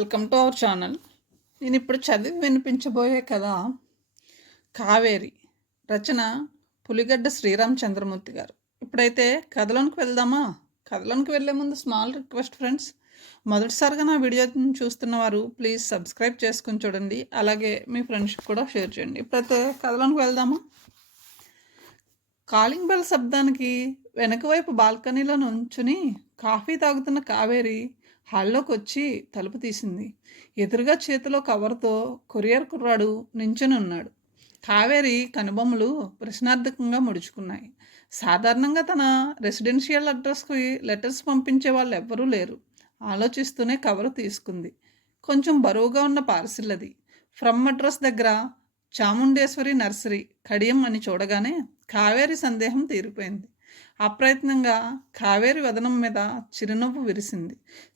Welcome to our channel. నేను ఇప్పుడు చదివి వినిపించబోయే కథ కావేరి. రచన పులిగడ్డ శ్రీరామచంద్రమూర్తి గారు. ఇప్పుడైతే కథలోనికి వెళ్దామా? కథలోనికి వెళ్ళే ముందు స్మాల్ రిక్వెస్ట్ ఫ్రెండ్స్, మొదటిసారిగా నా వీడియోని చూస్తున్న వారు ప్లీజ్ సబ్స్క్రైబ్ చేసుకుని చూడండి. అలాగే మీ ఫ్రెండ్స్కి కూడా షేర్ చేయండి. ఇప్పుడైతే కథలోనికి వెళ్దామా? కాలింగ్ బెల్ శబ్దానికి వెనక వైపు బాల్కనీలో నుంచుని కాఫీ తాగుతున్న కావేరి హాల్లోకి వచ్చి తలుపు తీసింది. ఎదురుగా చేతిలో కవర్తో కొరియర్ కుర్రాడు నించుని ఉన్నాడు. కావేరి కనుబొమ్మలు ప్రశ్నార్థకంగా ముడుచుకున్నాయి. సాధారణంగా తన రెసిడెన్షియల్ అడ్రస్కి లెటర్స్ పంపించే వాళ్ళు ఎవ్వరూ లేరు. ఆలోచిస్తూనే కవరు తీసుకుంది. కొంచెం బరువుగా ఉన్న పార్సిల్ అది. ఫ్రమ్ అడ్రస్ దగ్గర చాముండేశ్వరి నర్సరీ, కడియం అని చూడగానే కావేరి సందేహం తీరిపోయింది. అప్రయత్నంగా కావేరి వదనం మీద చిరునవ్వు విరిసింది.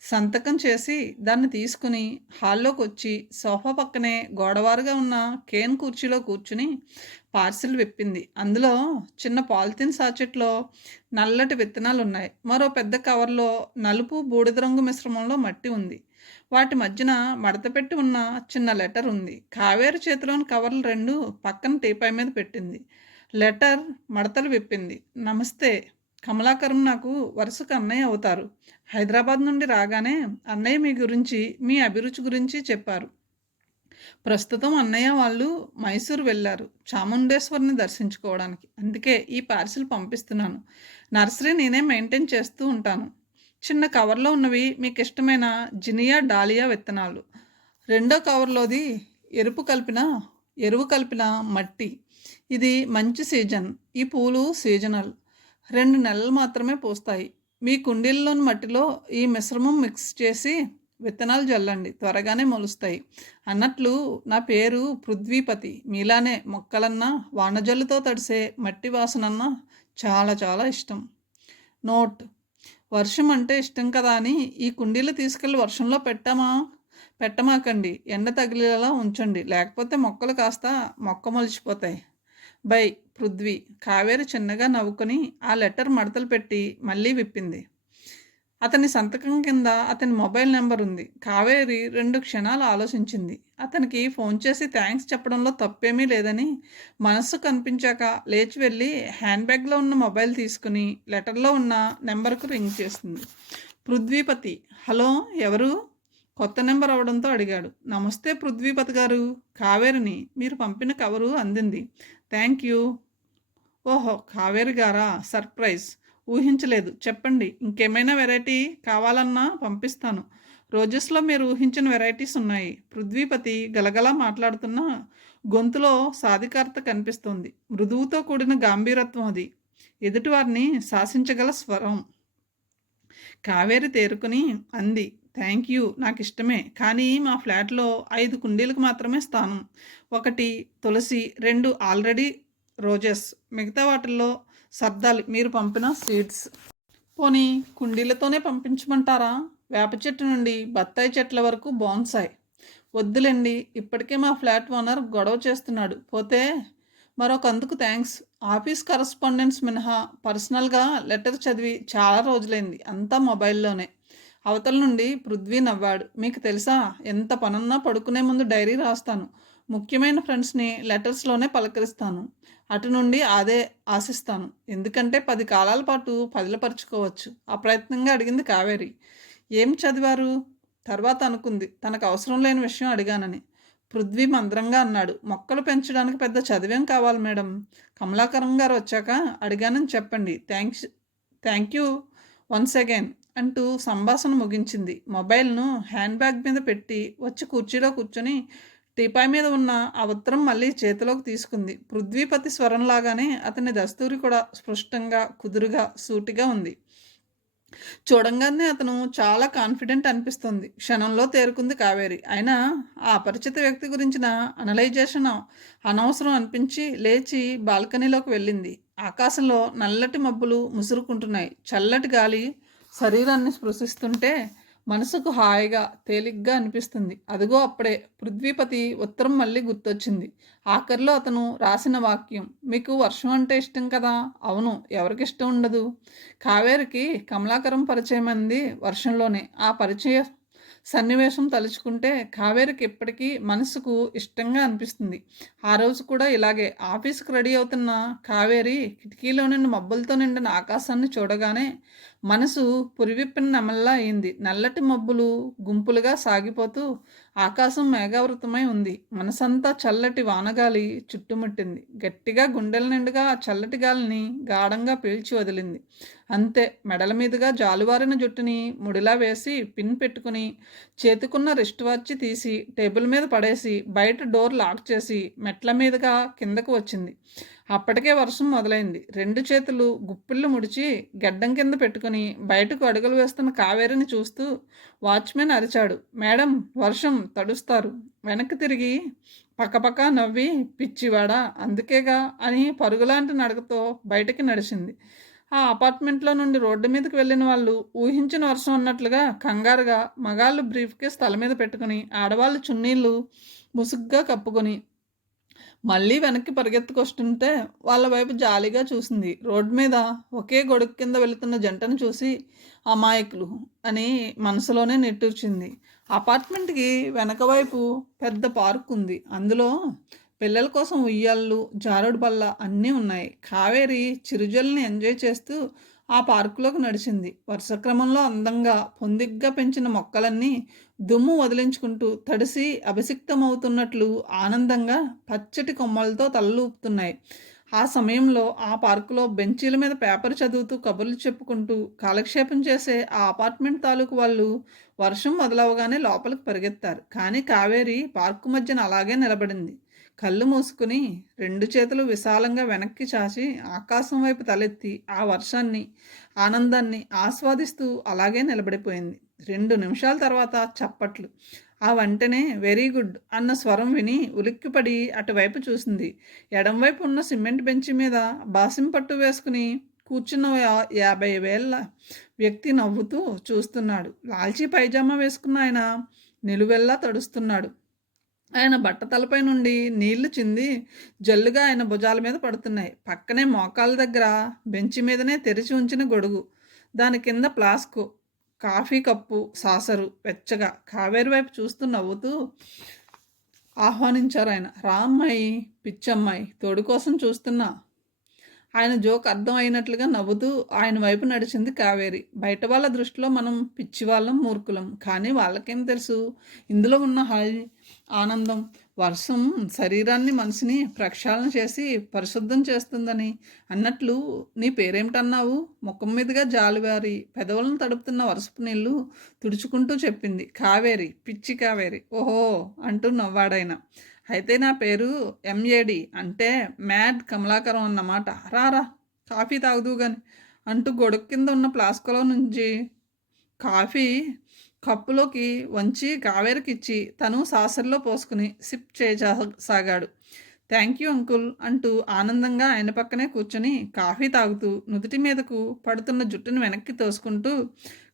సంతకం చేసి దాన్ని తీసుకుని హాల్లోకి వచ్చి సోఫా పక్కనే గోడవారుగా ఉన్న కేన్ కుర్చీలో కూర్చుని పార్సిల్ విప్పింది. అందులో చిన్న పాలిథిన్ సాచెట్లో నల్లటి విత్తనాలు ఉన్నాయి. మరో పెద్ద కవర్లో నలుపు బూడిద రంగు మిశ్రమంలో మట్టి ఉంది. వాటి మధ్యన మడతపెట్టి ఉన్న చిన్న లెటర్ ఉంది. కావేరి చేతిలోని కవర్లు రెండు పక్కన టీపై మీద పెట్టింది. లెటర్ మడతలు విప్పింది. నమస్తే, కమలాకరం నాకు వరుసకు అన్నయ్య అవుతారు. హైదరాబాద్ నుండి రాగానే అన్నయ్య మీ గురించి, మీ అభిరుచి గురించి చెప్పారు. ప్రస్తుతం అన్నయ్య వాళ్ళు మైసూరు వెళ్ళారు చాముండేశ్వరిని దర్శించుకోవడానికి. అందుకే ఈ పార్సిల్ పంపిస్తున్నాను. నర్సరీ నేనే మెయింటైన్ చేస్తూ ఉంటాను. చిన్న కవర్లో ఉన్నవి మీకు ఇష్టమైన జినియా డాలియా విత్తనాలు. రెండో కవర్లోది ఎరువు కలిపిన మట్టి. ఇది మంచి సీజన్. ఈ పూలు సీజనల్, 2 నెలలు మాత్రమే పూస్తాయి. మీ కుండీల్లోని మట్టిలో ఈ మిశ్రమం మిక్స్ చేసి విత్తనాలు జల్లండి, త్వరగానే మొలుస్తాయి. అన్నట్లు నా పేరు పృథ్వీపతి. మీలానే మొక్కలన్నా వానజల్లుతో తడిసే మట్టి వాసనన్నా చాలా చాలా ఇష్టం. నోట్: వర్షం అంటే ఇష్టం కదా అని ఈ కుండీలు తీసుకెళ్ళి వర్షంలో పెట్టమాకండి. ఎండ తగిలేలా ఉంచండి, లేకపోతే మొక్కలు కాస్త మొక్క మొలిచిపోతాయి. బై పృథ్వీ. కావేరి చిన్నగా నవ్వుకొని ఆ లెటర్ మడతలు పెట్టి మళ్ళీ విప్పింది. అతని సంతకం కింద అతని మొబైల్ నెంబర్ ఉంది. కావేరి 2 క్షణాలు ఆలోచించింది. అతనికి ఫోన్ చేసి థ్యాంక్స్ చెప్పడంలో తప్పేమీ లేదని మనస్సు కనిపించాక లేచి వెళ్ళి హ్యాండ్ బ్యాగ్లో ఉన్న మొబైల్ తీసుకుని లెటర్లో ఉన్న నెంబర్కు రింగ్ చేస్తుంది. పృథ్వీపతి. హలో, ఎవరు? కొత్త నెంబర్ అవడంతో అడిగాడు. నమస్తే పృథ్వీపతి గారు, కావేరిని. మీరు పంపిన కవరు అందింది. Thank you. ఓహో, కావేరి గారా? సర్ప్రైజ్. ఊహించలేదు. చెప్పండి, ఇంకేమైనా వెరైటీ కావాలన్నా పంపిస్తాను. రోజెస్లో మీరు ఊహించిన వెరైటీస్ ఉన్నాయి. పృథ్వీపతి గలగలా మాట్లాడుతున్న గొంతులో సాధికారత కనిపిస్తోంది. మృదువుతో కూడిన గాంభీరత్వం అది. ఎదుటివారిని శాసించగల స్వరం. కావేరి తేరుకుని అంది. థ్యాంక్ యూ, నాకు ఇష్టమే. కానీ మా ఫ్లాట్లో 5 కుండీలకు మాత్రమే స్థానం. 1 తులసి, 2 ఆల్రెడీ రోజెస్, మిగతా వాటిల్లో సర్దాలి మీరు పంపిన సీడ్స్. పోనీ కుండీలతోనే పంపించమంటారా? వేప చెట్టు నుండి బత్తాయి చెట్ల వరకు బోన్సాయ్. వద్దులేండి, ఇప్పటికే మా ఫ్లాట్ ఓనర్ గొడవ చేస్తున్నాడు. పోతే మరొకందుకు థ్యాంక్స్. ఆఫీస్ కరస్పాండెన్స్ మినహా పర్సనల్గా లెటర్ చదివి చాలా రోజులైంది. అంతా మొబైల్లోనే. అవతల నుండి పృథ్వీ నవ్వాడు. మీకు తెలుసా, ఎంత పనున్నా పడుకునే ముందు డైరీ రాస్తాను. ముఖ్యమైన ఫ్రెండ్స్ని లెటర్స్లోనే పలకరిస్తాను. అటు నుండి అదే ఆశిస్తాను. ఎందుకంటే 10 కాలాల పాటు పదిలపరుచుకోవచ్చు. అప్రయత్నంగా అడిగింది కావేరి. ఏం చదివారు? తర్వాత అనుకుంది తనకు అవసరం లేని విషయం అడిగానని. పృథ్వీ మంద్రంగా అన్నాడు. మొక్కలు పెంచడానికి పెద్ద చదివేం కావాలి మేడం. కమలాకరం గారు వచ్చాక అడిగానని చెప్పండి. థ్యాంక్ యూ వన్స్ అగైన్ అంటూ సంభాషణ ముగించింది. మొబైల్ను హ్యాండ్ బ్యాగ్ మీద పెట్టి వచ్చి కుర్చీలో కూర్చొని టీపాయ్ మీద ఉన్న ఆ ఉత్తరం మళ్ళీ చేతిలోకి తీసుకుంది. పృథ్వీపతి స్వరంలాగానే అతని దస్తూరి కూడా స్పష్టంగా, కుదురుగా, సూటిగా ఉంది. చూడంగానే అతను చాలా కాన్ఫిడెంట్ అనిపిస్తుంది. క్షణంలో తేరుకుంది కావేరి. అయినా ఆ అపరిచిత వ్యక్తి గురించిన అనలైజేషన్ అనవసరం అనిపించి లేచి బాల్కనీలోకి వెళ్ళింది. ఆకాశంలో నల్లటి మబ్బులు ముసురుకుంటున్నాయి. చల్లటి గాలి శరీరాన్ని స్పృశిస్తుంటే మనసుకు హాయిగా, తేలిగ్గా అనిపిస్తుంది. అదిగో అప్పుడే పృథ్వీపతి ఉత్తరం మళ్ళీ గుర్తొచ్చింది. ఆఖరిలో అతను రాసిన వాక్యం. మీకు వర్షం అంటే ఇష్టం కదా? అవును, ఎవరికి ఇష్టం ఉండదు. కావేరికి కమలాకరం పరిచయం అంది వర్షంలోనే. ఆ పరిచయ సన్నివేశం తలుచుకుంటే కావేరికి ఇప్పటికీ మనసుకు ఇష్టంగా అనిపిస్తుంది. ఆ రోజు కూడా ఇలాగే ఆఫీస్‌కి రెడీ అవుతున్న కావేరి కిటికీలో నుండి మబ్బులతో నిండిన ఆకాశాన్ని చూడగానే మనసు పురివిప్పిన నెమల్లా అయింది. నల్లటి మబ్బులు గుంపులుగా సాగిపోతూ ఆకాశం మేఘావృతమై ఉంది. మనసంతా చల్లటి వానగాలి చుట్టుముట్టింది. గట్టిగా గుండెల నిండుగా ఆ చల్లటి గాలిని గాఢంగా పీల్చి వదిలింది. అంతే మెడల మీదుగా జాలువారిన జుట్టుని ముడిలా వేసి పిన్ పెట్టుకుని చేతికున్న రిస్ట్ వాచ్ తీసి టేబుల్ మీద పడేసి బయట డోర్ లాక్ చేసి మెట్ల మీదుగా కిందకు వచ్చింది. అప్పటికే వర్షం మొదలైంది. 2 చేతులు గుప్పిళ్ళు ముడిచి గెడ్డం కింద పెట్టుకుని బయటకు అడుగులు వేస్తున్న కావేరిని చూస్తూ వాచ్‌మెన్ అరిచాడు. మేడం వర్షం తడుస్తారు. వెనక్కి తిరిగి పకపక నవ్వి పిచ్చివాడా అందుకేగా అని పరుగులాంటి నడకతో బయటికి నడిచింది. ఆ అపార్ట్మెంట్లో నుండి రోడ్డు మీదకి వెళ్ళిన వాళ్ళు ఊహించిన వర్షం ఉన్నట్లుగా కంగారుగా మగాళ్ళు బ్రీఫ్ కేస్ తల మీద పెట్టుకుని ఆడవాళ్ళు చున్నీళ్ళు ముసుగ్గా కప్పుకొని మళ్ళీ వెనక్కి పరిగెత్తుకొస్తుంటే వాళ్ళ వైపు జాలిగా చూసింది. రోడ్డు మీద ఒకే గొడుగు కింద వెళుతున్న జంటను చూసి అమాయకులు అని మనసులోనే నిట్టూర్చింది. అపార్ట్మెంట్కి వెనక వైపు పెద్ద పార్క్ ఉంది. అందులో పిల్లల కోసం ఉయ్యాళ్ళు జారుడు బల్ల అన్నీ ఉన్నాయి. కావేరి చిరుజల్ని ఎంజాయ్ చేస్తూ ఆ పార్కులోకి నడిచింది. వరుస క్రమంలో అందంగా పొందిగ్గా పెంచిన మొక్కలన్నీ దుమ్ము వదిలించుకుంటూ తడిసి అభిషిక్తమవుతున్నట్లు ఆనందంగా పచ్చటి కొమ్మలతో తలలూపుతున్నాయి. ఆ సమయంలో ఆ పార్కులో బెంచీల మీద పేపర్ చదువుతూ కబుర్లు చెప్పుకుంటూ కాలక్షేపం చేసే ఆ అపార్ట్మెంట్ తాలూకు వాళ్ళు వర్షం మొదలవగానే లోపలికి పరిగెత్తారు. కానీ కావేరి పార్కు మధ్యన అలాగే నిలబడింది. కళ్ళు మూసుకుని 2 చేతులు విశాలంగా వెనక్కి చాచి ఆకాశం వైపు తలెత్తి ఆ వర్షాన్ని ఆనందాన్ని ఆస్వాదిస్తూ అలాగే నిలబడిపోయింది. 2 నిమిషాల తర్వాత చప్పట్లు. ఆ వెంటనే వెరీ గుడ్ అన్న స్వరం విని ఉలిక్కిపడి అటువైపు చూసింది. ఎడంవైపు ఉన్న సిమెంట్ బెంచి మీద బాసిం పట్టు వేసుకుని కూర్చున్న 50 వేళ్ల వ్యక్తి నవ్వుతూ చూస్తున్నాడు. లాల్చీ పైజామా వేసుకున్న ఆయన నిలువెల్లా తడుస్తున్నాడు. ఆయన బట్టతలపై నుండి నీళ్లు చింది జల్లుగా ఆయన భుజాల మీద పడుతున్నాయి. పక్కనే మోకాళ్ళ దగ్గర బెంచి మీదనే తెరిచి ఉంచిన గొడుగు, దాని కింద ఫ్లాస్కు, కాఫీ కప్పు, సాసరు వెచ్చగా కావేరి వైపు చూస్తూ నవ్వుతూ ఆహ్వానించారు ఆయన. రా అమ్మాయి, పిచ్చమ్మాయి, తోడు కోసం చూస్తున్నా. ఆయన జోక్ అర్థం అయినట్లుగా నవ్వుతూ ఆయన వైపు నడిచింది కావేరి. బయట వాళ్ళ దృష్టిలో మనం పిచ్చివాళ్ళం, మూర్ఖులం. కానీ వాళ్ళకేం తెలుసు ఇందులో ఉన్న హాయి, ఆనందం. వర్షం శరీరాన్ని మనసుని ప్రక్షాళన చేసి పరిశుద్ధం చేస్తుందని. అన్నట్లు నీ పేరేమిటన్నావు? ముఖం మీదుగా జాలివారి పెదవులను తడుపుతున్న వర్షపు నీళ్లు తుడుచుకుంటూ చెప్పింది కావేరి. పిచ్చి కావేరి. ఓహో అంటూ నవ్వాడైన. అయితే నా పేరు ఎంఏడి అంటే మ్యాడ్ కమలాకరం అన్నమాట. రారా కాఫీ తాగుదు గాని అంటూ గొడుగు కింద ఉన్న ఫ్లాస్కులో నుంచి కాఫీ కప్పులోకి వంచి కావేరికి ఇచ్చి తను సాసర్లో పోసుకుని సిప్ చేయసాగాడు. థ్యాంక్ యూ అంకుల్ అంటూ ఆనందంగా ఆయన పక్కనే కూర్చొని కాఫీ తాగుతూ నుదుటి మీదకు పడుతున్న జుట్టును వెనక్కి తోసుకుంటూ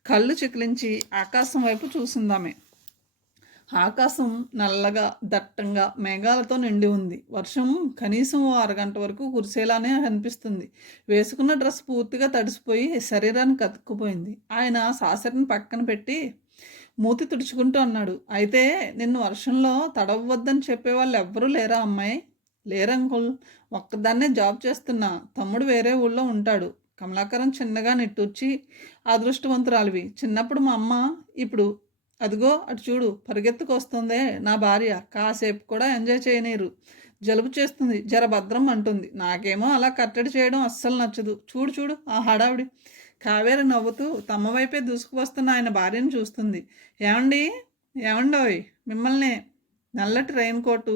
కళ్ళు చికిలించి ఆకాశం వైపు చూసిందామె. ఆకాశం నల్లగా దట్టంగా మేఘాలతో నిండి ఉంది. వర్షం కనీసం ఓ అరగంట వరకు కురిసేలానే అనిపిస్తుంది. వేసుకున్న డ్రెస్ పూర్తిగా తడిసిపోయి శరీరానికి అతుక్కుపోయింది. ఆయన సాసరిని పక్కన పెట్టి మూతి తుడుచుకుంటూ అన్నాడు. అయితే నిన్ను వర్షంలో తడవద్దని చెప్పేవాళ్ళు ఎవ్వరూ లేరా అమ్మాయి? లేరంకుల్, ఒక్కదాన్నే జాబ్ చేస్తున్నా. తమ్ముడు వేరే ఊళ్ళో ఉంటాడు. కమలాకరం చిన్నగా నిట్టూర్చి అదృష్టవంతురాలివి. చిన్నప్పుడు మా అమ్మ, ఇప్పుడు అదిగో అటు చూడు పరిగెత్తుకొస్తుందే నా భార్య. కాసేపు కూడా ఎంజాయ్ చేయనీరు. జలుబు చేస్తుంది, జర భద్రం అంటుంది. నాకేమో అలా కట్టడి చేయడం అస్సలు నచ్చదు. చూడు చూడు ఆ హడావిడి. కావేరి నవ్వుతూ తమ వైపే దూసుకువస్తున్న ఆయన భార్యను చూస్తుంది. ఏమండి, ఏమండోయ్ మిమ్మల్నే. నల్లటి రెయిన్ కోటు,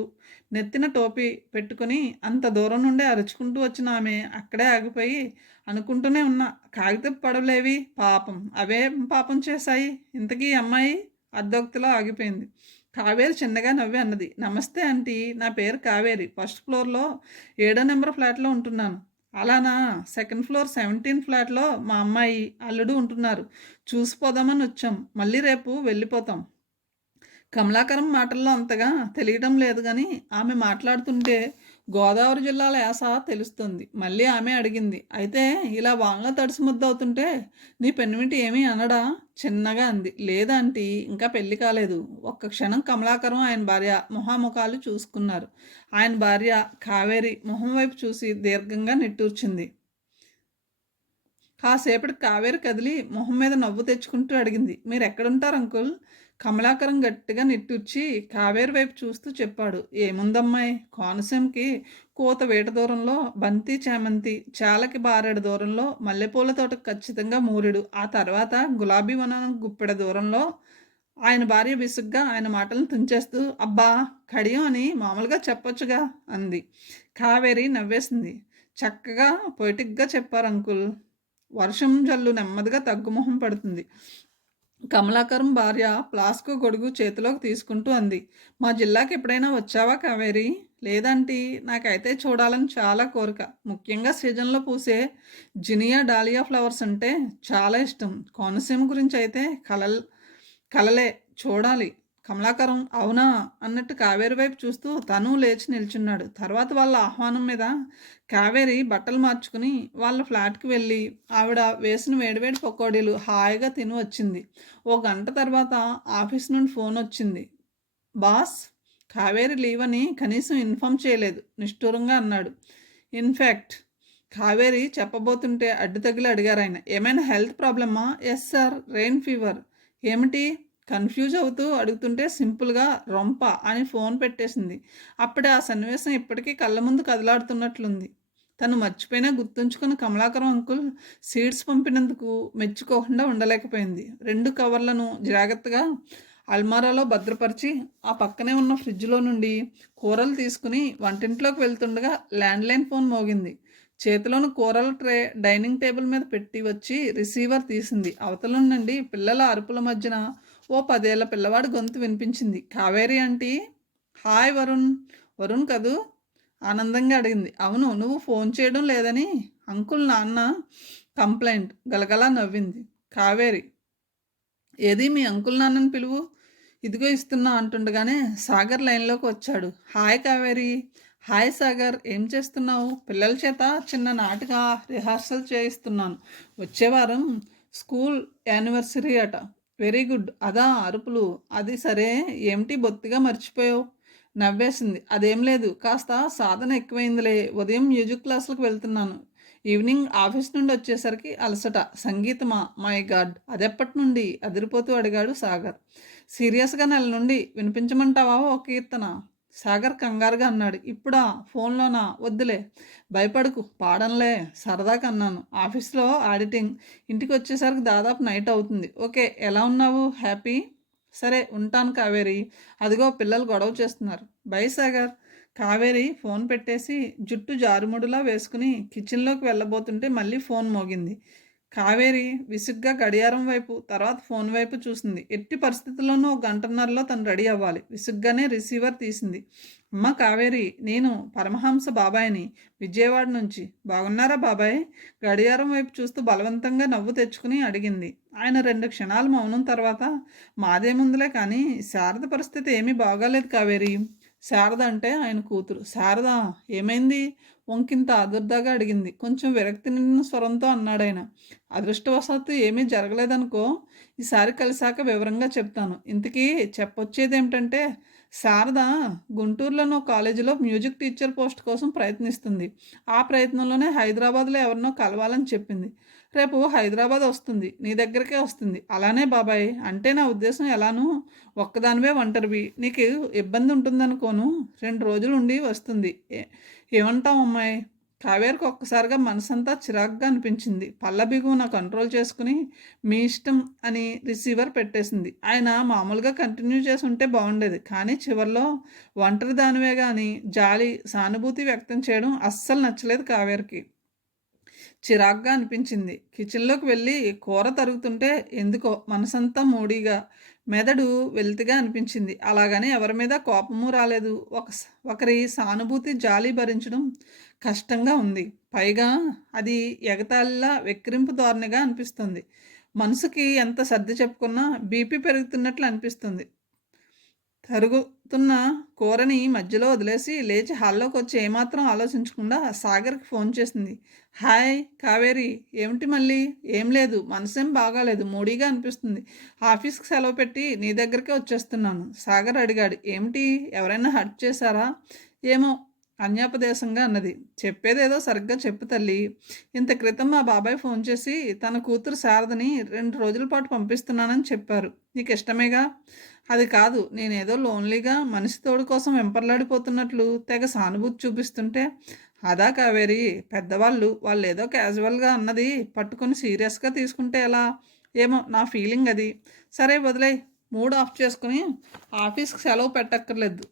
నెత్తిన టోపీ పెట్టుకుని అంత దూరం నుండే అరుచుకుంటూ వచ్చిన ఆమె అక్కడే ఆగిపోయి అనుకుంటూనే ఉన్నా, కాగితపు పడవలేవి పాపం, అవే పాపం చేశాయి ఇంతకీ అమ్మాయి అర్ధోక్తిలో ఆగిపోయింది. కావేరి చిన్నగా నవ్వి అన్నది. నమస్తే ఆంటీ, నా పేరు కావేరి. ఫస్ట్ ఫ్లోర్లో 7వ నెంబర్ ఫ్లాట్లో ఉంటున్నాను. అలానా? సెకండ్ ఫ్లోర్ 17 ఫ్లాట్లో మా అమ్మాయి అల్లుడు ఉంటున్నారు. చూసిపోదామని వచ్చాం. మళ్ళీ రేపు వెళ్ళిపోతాం. కమలాకరం మాటల్లో అంతగా తెలియడం లేదు కానీ ఆమె మాట్లాడుతుంటే గోదావరి జిల్లాల యాస తెలుస్తుంది. మళ్ళీ ఆమె అడిగింది. అయితే ఇలా వానలో తడిసి ముద్దవుతుంటే నీ పెనిమిటి ఏమీ అనడా? చిన్నగా అంది. లేదాంటీ, ఇంకా పెళ్లి కాలేదు. ఒక్క క్షణం కమలాకరం ఆయన భార్య మొహాముఖాలు చూసుకున్నారు. ఆయన భార్య కావేరి మొహం వైపు చూసి దీర్ఘంగా నిట్టూర్చింది. కాసేపటికి కావేరి కదిలి మొహం మీద నవ్వు తెచ్చుకుంటూ అడిగింది. మీరు ఎక్కడుంటారు అంకుల్? కమలాకరం గట్టిగా నిట్టూర్చి కావేరి వైపు చూస్తూ చెప్పాడు. ఏముందమ్మాయి, కోనసీమకి కోత వేట దూరంలో, బంతి చేమంతి చాలకి బారెడు దూరంలో, మల్లెపూల తోటకు ఖచ్చితంగా మూరెడు, ఆ తర్వాత గులాబీ వనం గుప్పెడ దూరంలో. ఆయన భార్య విసుగ్గా ఆయన మాటలను తుంచేస్తూ, అబ్బా కడియం అని మామూలుగా చెప్పొచ్చుగా అంది. కావేరి నవ్వేసింది. చక్కగా పొయిటిక్గా చెప్పారు అంకుల్. వర్షం జల్లు నెమ్మదిగా తగ్గుముఖం పడుతుంది. కమలాకరం భార్య ప్లాస్కో గొడుగు చేతిలోకి తీసుకుంటూ అంది. మా జిల్లాకి ఎప్పుడైనా వచ్చావా కావేరి? లేదంటీ, నాకైతే చూడాలని చాలా కోరిక. ముఖ్యంగా సీజన్లో పూసే జినియా డాలియా ఫ్లవర్స్ అంటే చాలా ఇష్టం. కోనసీమ గురించి అయితే కలలే, చూడాలి. కమలాకరం అవునా అన్నట్టు కావేరి వైపు చూస్తూ తను లేచి నిల్చున్నాడు. తర్వాత వాళ్ళ ఆహ్వానం మీద కావేరి బట్టలు మార్చుకుని వాళ్ళ ఫ్లాట్కి వెళ్ళి ఆవిడ వేసిన వేడివేడి పకోడీలు హాయిగా తిని వచ్చింది. ఓ గంట తర్వాత ఆఫీస్ నుండి ఫోన్ వచ్చింది. బాస్, కావేరి లీవ్ అని కనీసం ఇన్ఫామ్ చేయలేదు, నిష్ఠూరంగా అన్నాడు. ఇన్ఫ్యాక్ట్ కావేరి చెప్పబోతుంటే అడ్డు తగిలి అడిగారు ఆయన. ఏమైనా హెల్త్ ప్రాబ్లమా? Yes sir, rain fever. ఏమిటి? కన్ఫ్యూజ్ అవుతూ అడుగుతుంటే సింపుల్గా రొంప అని ఫోన్ పెట్టేసింది. అప్పుడే ఆ సన్నివేశం ఇప్పటికీ కళ్ళ ముందు కదలాడుతున్నట్లుంది. తను మర్చిపోయినా గుర్తుంచుకున్న కమలాకరం అంకుల్ సీడ్స్ పంపినందుకు మెచ్చుకోకుండా ఉండలేకపోయింది. 2 కవర్లను జాగ్రత్తగా అల్మారాలో భద్రపరిచి ఆ పక్కనే ఉన్న ఫ్రిడ్జ్లో నుండి కూరలు తీసుకుని వంటింట్లోకి వెళ్తుండగా ల్యాండ్లైన్ ఫోన్ మోగింది. చేతిలోని కూరల ట్రే డైనింగ్ టేబుల్ మీద పెట్టి వచ్చి రిసీవర్ తీసింది. అవతల నుండి పిల్లల అరుపుల మధ్యన ఓ 10 ఏళ్ల పిల్లవాడి గొంతు వినిపించింది. కావేరి ఆంటీ. హాయ్ వరుణ్. వరుణ్ కదూ? ఆనందంగా అడిగింది. అవును, నువ్వు ఫోన్ చేయడం లేదని అంకుల్ నాన్న కంప్లైంట్. గలగలా నవ్వింది కావేరి. ఏది మీ అంకుల్ నాన్నని పిలువు. ఇదిగో ఇస్తున్నా అంటుండగానే సాగర్ లైన్లోకి వచ్చాడు. హాయ్ కావేరి. హాయ్ సాగర్, ఏం చేస్తున్నావు? పిల్లల చేత చిన్న నాటక రిహార్సల్ చేయిస్తున్నాను. వచ్చే వారం స్కూల్ యానివర్సరీ అట. Very good. అదా అరుపులు? అది సరే, ఏమిటి బొత్తిగా మర్చిపోయావు? నవ్వేసింది. అదేం లేదు, కాస్త సాధన ఎక్కువైందిలే. ఉదయం మ్యూజిక్ క్లాసులకు వెళ్తున్నాను. ఈవినింగ్ ఆఫీస్ నుండి వచ్చేసరికి అలసట. సంగీతమా? మై గాడ్, అదెప్పటి నుండి? అదిరిపోతూ అడిగాడు సాగర్. సీరియస్గా నెల నుండి. వినిపించమంటావా ఓ కీర్తన? సాగర్ కంగారుగా అన్నాడు. ఇప్పుడా? ఫోన్లోనా? వద్దులే, భయపడకు, పాడంలే, సరదాగా అన్నాను. ఆఫీస్లో ఆడిటింగ్, ఇంటికి వచ్చేసరికి దాదాపు నైట్ అవుతుంది. ఓకే, ఎలా ఉన్నావు? హ్యాపీ? సరే ఉంటాను కావేరి. అదిగో పిల్లలు గొడవ చేస్తున్నారు. బై సాగర్. కావేరి ఫోన్ పెట్టేసి జుట్టు జారుముడులా వేసుకుని కిచెన్లోకి వెళ్ళబోతుంటే మళ్ళీ ఫోన్ మోగింది. కావేరి విసుగ్గా గడియారం వైపు, తర్వాత ఫోన్ వైపు చూసింది. ఎట్టి పరిస్థితుల్లోనూ 1 గంటన్నరలో తను రెడీ అవ్వాలి. విసుగ్గానే రిసీవర్ తీసింది. అమ్మ కావేరి, నేను పరమహంస బాబాయిని, విజయవాడ నుంచి. బాగున్నారా బాబాయ్? గడియారం వైపు చూస్తూ బలవంతంగా నవ్వు తెచ్చుకుని అడిగింది. ఆయన 2 క్షణాలు మౌనం తర్వాత, మాదేముందులే కానీ శారద పరిస్థితి ఏమీ బాగాలేదు కావేరి. శారద అంటే ఆయన కూతురు. శారద ఏమైంది? వంకింత ఆదుర్దాగా అడిగింది. కొంచెం విరక్తి నిండిన స్వరంతో అన్నాడాయన. అదృష్టవశాత్తు ఏమీ జరగలేదనుకో. ఈసారి కలిసాక వివరంగా చెప్తాను. ఇంతకీ చెప్పొచ్చేదేమిటంటే, శారద గుంటూరులోనో కాలేజీలో మ్యూజిక్ టీచర్ పోస్ట్ కోసం ప్రయత్నిస్తుంది. ఆ ప్రయత్నంలోనే హైదరాబాద్లో ఎవరినో కలవాలని చెప్పింది. రేపు హైదరాబాద్ వస్తుంది, నీ దగ్గరికే వస్తుంది. అలానే బాబాయ్. అంటే నా ఉద్దేశం ఎలానూ ఒక్కదానివే ఒంటరివి, నీకు ఇబ్బంది ఉంటుందనుకోను. 2 రోజులు ఉండి వస్తుంది. ఏమంటావు అమ్మాయి? కావేరికి ఒక్కసారిగా మనసంతా చిరాగ్గా అనిపించింది. పల్లబిగున కంట్రోల్ చేసుకుని మీ ఇష్టం అని రిసీవర్ పెట్టేసింది. ఆయన మామూలుగా కంటిన్యూ చేసి ఉంటే బాగుండేది, కానీ చివరిలో ఒంటరి దానివే కానీ జాలి, సానుభూతి వ్యక్తం చేయడం అస్సలు నచ్చలేదు కావేరికి. చిరాగ్గా అనిపించింది. కిచెన్లోకి వెళ్ళి కూర తరుగుతుంటే ఎందుకో మనసంతా మూడీగా, మెదడు వెల్తిగా అనిపించింది. అలాగని ఎవరి మీద కోపము రాలేదు. ఒకరి సానుభూతి, జాలి భరించడం కష్టంగా ఉంది. పైగా అది ఎగతాళిలా, వెక్కిరింపు ధోరణిగా అనిపిస్తుంది. మనసుకి ఎంత సర్ది చెప్పుకున్నా బీపీ పెరుగుతున్నట్లు అనిపిస్తుంది. తరుగుతున్న కూరని మధ్యలో వదిలేసి లేచి హాల్లోకి వచ్చి ఏమాత్రం ఆలోచించకుండా సాగర్కి ఫోన్ చేసింది. హాయ్ కావేరి, ఏమిటి మళ్ళీ? ఏం లేదు, మనసేం బాగాలేదు, మూడీగా అనిపిస్తుంది. ఆఫీస్కి సెలవు పెట్టి నీ దగ్గరికే వచ్చేస్తున్నాను. సాగర్ అడిగాడు. ఏమిటి, ఎవరైనా హర్ట్ చేశారా? ఏమో అన్యాపదేశంగా అన్నది. చెప్పేదేదో సరిగ్గా చెప్పు తల్లి. ఇంత క్రితం మా బాబాయ్ ఫోన్ చేసి తన కూతురు శారదని 2 రోజుల పాటు పంపిస్తున్నానని చెప్పారు. నీకు ఇష్టమేగా? అది కాదు, నేనేదో లోన్లీగా మనిషి తోడు కోసం వెంపర్లాడిపోతున్నట్లు తెగ సానుభూతి చూపిస్తుంటే. అదా కావేరి, పెద్దవాళ్ళు వాళ్ళు ఏదో క్యాజువల్గా అన్నది పట్టుకొని సీరియస్గా తీసుకుంటే ఎలా? ఏమో నా ఫీలింగ్ అది. సరే వదిలే, మూడ్ ఆఫ్ చేసుకుని ఆఫీస్కి సెలవు పెట్టక్కర్లేదు.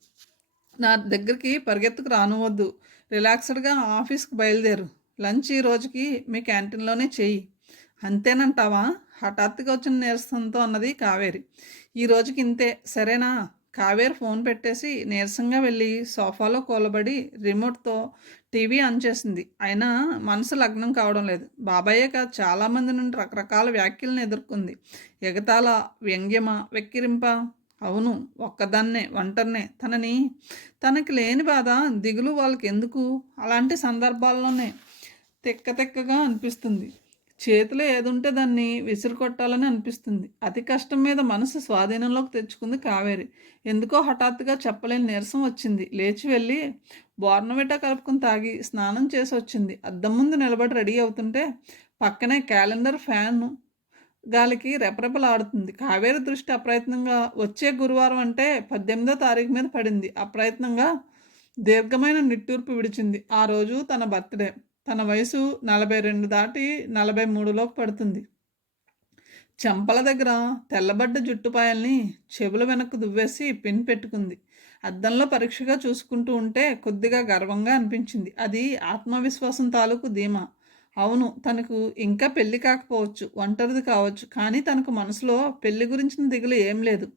నా దగ్గరికి పరిగెత్తుకు రానివ్వద్దు. రిలాక్స్డ్గా ఆఫీస్కి బయలుదేరు. లంచ్ ఈ రోజుకి మీ క్యాంటీన్లోనే చెయ్యి. అంతేనంటావా? హఠాత్తుగా వచ్చిన నీరసంతో అన్నది కావేరి. ఈ రోజుకి ఇంతే, సరేనా? కావేరి ఫోన్ పెట్టేసి నీరసంగా వెళ్ళి సోఫాలో కూలబడి రిమోట్తో టీవీ ఆన్ చేసింది. అయినా మనసు లగ్నం కావడం లేదు. బాబాయే కాదు, చాలామంది నుండి రకరకాల వ్యాఖ్యలను ఎదుర్కొంది. ఎగతాళ, వ్యంగ్యమా, వెక్కిరింప? అవును, ఒక్కదాన్నే, ఒంటరినే. తనకి లేని బాధ, దిగులు వాళ్ళకి ఎందుకు? అలాంటి సందర్భాల్లోనే తిక్కగా అనిపిస్తుంది. చేతిలో ఏదుంటే దాన్ని విసిరికొట్టాలని అనిపిస్తుంది. అతి కష్టం మీద మనసు స్వాధీనంలోకి తెచ్చుకుంది కావేరి. ఎందుకో హఠాత్తుగా చెప్పలేని నీరసం వచ్చింది. లేచి వెళ్ళి బోర్నవిటా కలుపుకొని తాగి స్నానం చేసి వచ్చింది. అద్దం ముందు నిలబడి రెడీ అవుతుంటే పక్కనే క్యాలెండర్ ఫ్యాన్ గాలికి రెపరెపలాడుతుంది. కావేరి దృష్టి అప్రయత్నంగా వచ్చే గురువారం అంటే 18వ తారీఖు మీద పడింది. అప్రయత్నంగా దీర్ఘమైన నిట్టూర్పు విడిచింది. ఆ రోజు తన బర్త్డే. తన వయసు 42 దాటి 43లోకి పడుతుంది. చెంపల దగ్గర తెల్లబడ్డ జుట్టుపాయల్ని చెవుల వెనక్కు దువ్వేసి పిన్ పెట్టుకుంది. అద్దంలో పరీక్షగా చూసుకుంటూ ఉంటే కొద్దిగా గర్వంగా అనిపించింది. అది ఆత్మవిశ్వాసం తాలూకు ధీమా. అవును, తనకు ఇంకా పెళ్ళి కాకపోవచ్చు, ఒంటరిది కావచ్చు, కానీ తనకు మనసులో పెళ్లి గురించిన దిగులు ఏం లేదు.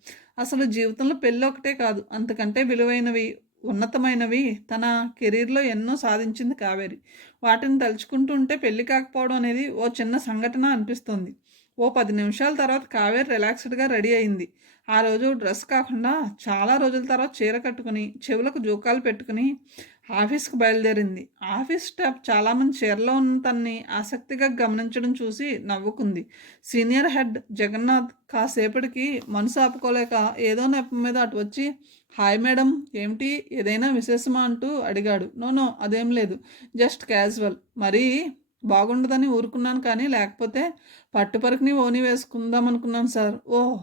అసలు జీవితంలో పెళ్ళి ఒకటే కాదు, అంతకంటే విలువైనవి, ఉన్నతమైనవి తన కెరీర్లో ఎన్నో సాధించింది కావేరి. వాటిని తలుచుకుంటూ ఉంటే పెళ్ళి కాకపోవడం అనేది ఓ చిన్న సంఘటన అనిపిస్తుంది. ఓ 10 నిమిషాల తర్వాత కావేరి రిలాక్స్డ్గా రెడీ అయింది. ఆ రోజు డ్రెస్ కాకుండా చాలా రోజుల తర్వాత చీర కట్టుకుని చెవులకు జోకాలు పెట్టుకుని ఆఫీస్కి బయలుదేరింది. ఆఫీస్ స్టాఫ్ చాలామంది చీరలో ఉన్న తన్ని ఆసక్తిగా గమనించడం చూసి నవ్వుకుంది. సీనియర్ హెడ్ జగన్నాథ్ కాసేపటికి మనసు ఆపుకోలేక ఏదో నెపం మీద అటు వచ్చి, హాయ్ మేడం, ఏమిటి, ఏదైనా విశేషమా అంటూ అడిగాడు. నో, అదేం లేదు, జస్ట్ క్యాజువల్. మరీ బాగుండదని ఊరుకున్నాను, కానీ లేకపోతే పట్టుపరకుని ఓని వేసుకుందాం అనుకున్నాను సార్. ఓహ్!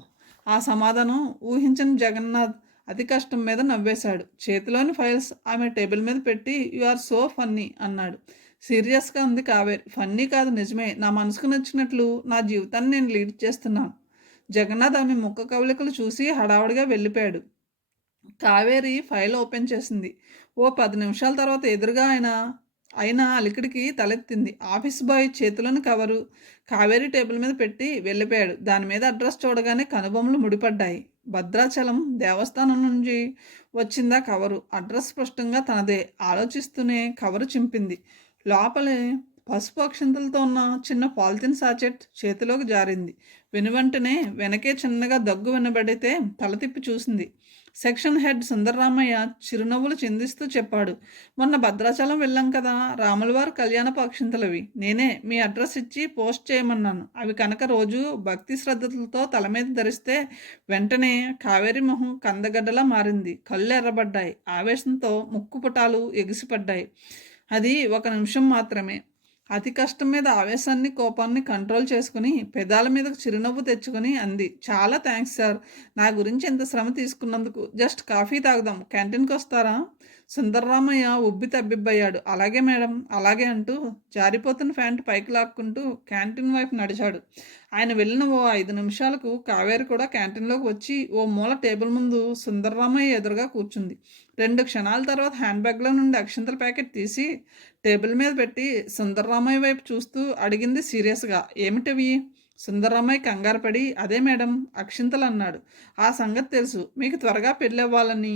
ఆ సమాధానం ఊహించని జగన్నాథ్ అతి కష్టం మీద నవ్వేశాడు. చేతిలోని ఫైల్స్ ఆమె టేబుల్ మీద పెట్టి, యు ఆర్ సో ఫన్నీ అన్నాడు. సీరియస్గా ఉంది కావేరి. ఫన్నీ కాదు, నిజమే. నా మనసుకు నచ్చినట్లు నా జీవితాన్ని నేను లీడ్ చేస్తున్నాను. జగన్నాథ్ ఆమె ముఖ కవలికలు చూసి హడావుడిగా వెళ్ళిపోయాడు. కావేరి ఫైల్ ఓపెన్ చేసింది. ఓ 10 నిమిషాల తర్వాత ఎదురుగా అయినా అలికిడికి తలెత్తింది. ఆఫీస్ బాయ్ చేతిలోని కవరు కావేరి టేబుల్ మీద పెట్టి వెళ్ళిపోయాడు. దాని మీద అడ్రస్ చూడగానే కనుబొమ్మలు ముడిపడ్డాయి. భద్రాచలం దేవస్థానం నుంచి వచ్చిందా కవరు. అడ్రస్ స్పష్టంగా తనదే. ఆలోచిస్తూనే కవరు చింపింది. లోపలే పసుపు అక్షంతలతో ఉన్న చిన్న పాలిథిన్ సాచెట్ చేతిలోకి జారింది. వెనువెంటనే వెనకే చిన్నగా దగ్గు వినబడితే తల తిప్పి చూసింది. సెక్షన్ హెడ్ సుందరరామయ్య చిరునవ్వులు చిందిస్తూ చెప్పాడు. మొన్న భద్రాచలం వెళ్ళాం కదా, రాములవారి కళ్యాణపు అక్షింతలవి. నేనే మీ అడ్రస్ ఇచ్చి పోస్ట్ చేయమన్నాను. అవి కనుక రోజు భక్తి శ్రద్ధలతో తల మీద ధరిస్తే వెంటనే కావేరి మొహం కందగడ్డలా మారింది. కళ్ళు ఎర్రబడ్డాయి. ఆవేశంతో ముక్కు పుటాలు ఎగిసిపడ్డాయి. అది 1 నిమిషం మాత్రమే. అతి కష్టం మీద ఆవేశాన్ని, కోపాన్ని కంట్రోల్ చేసుకుని పెదాల మీదకు చిరునవ్వు తెచ్చుకొని అంది. చాలా థ్యాంక్స్ సార్, నా గురించి ఎంత శ్రమ తీసుకున్నందుకు. జస్ట్ కాఫీ తాగుదాం, క్యాంటీన్కి వస్తారా? సుందరరామయ్య ఉబ్బి తబ్బిబ్బయ్యాడు. అలాగే మేడం, అలాగే అంటూ జారిపోతున్న ప్యాంటు పైకి లాక్కుంటూ క్యాంటీన్ వైపు నడిచాడు. ఆయన వెళ్ళిన ఓ 5 నిమిషాలకు కావేరి కూడా క్యాంటీన్లోకి వచ్చి ఓ మూల టేబుల్ ముందు సుందరరామయ్య ఎదురుగా కూర్చుంది. 2 క్షణాల తర్వాత హ్యాండ్ బ్యాగ్లో నుండి అక్షంతల ప్యాకెట్ తీసి టేబుల్ మీద పెట్టి సుందరరామయ్య వైపు చూస్తూ అడిగింది సీరియస్గా. ఏమిటవి? సుందరరామయ్య కంగారు పడి, అదే మేడం, అక్షింతలు అన్నాడు. ఆ సంగతి తెలుసు, మీకు త్వరగా పెళ్ళి అవ్వాలని